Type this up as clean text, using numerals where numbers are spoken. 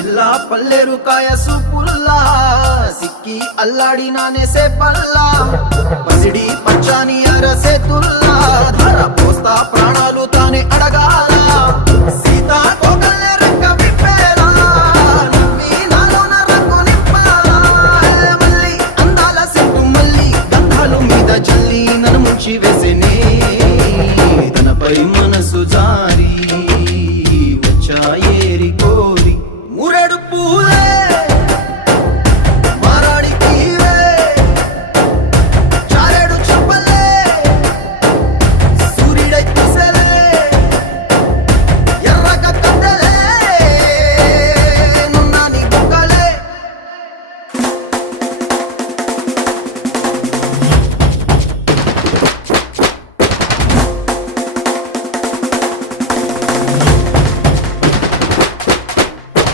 పిల్ల పల్లెరు కాయ సూపుల్లా సిక్కి అల్లాడి నానేసే పల్లా పసిడి పచ్చాని అరసే తుల్లా ధర పోస్తా ప్రాణాలు తానే అడగాల సీతా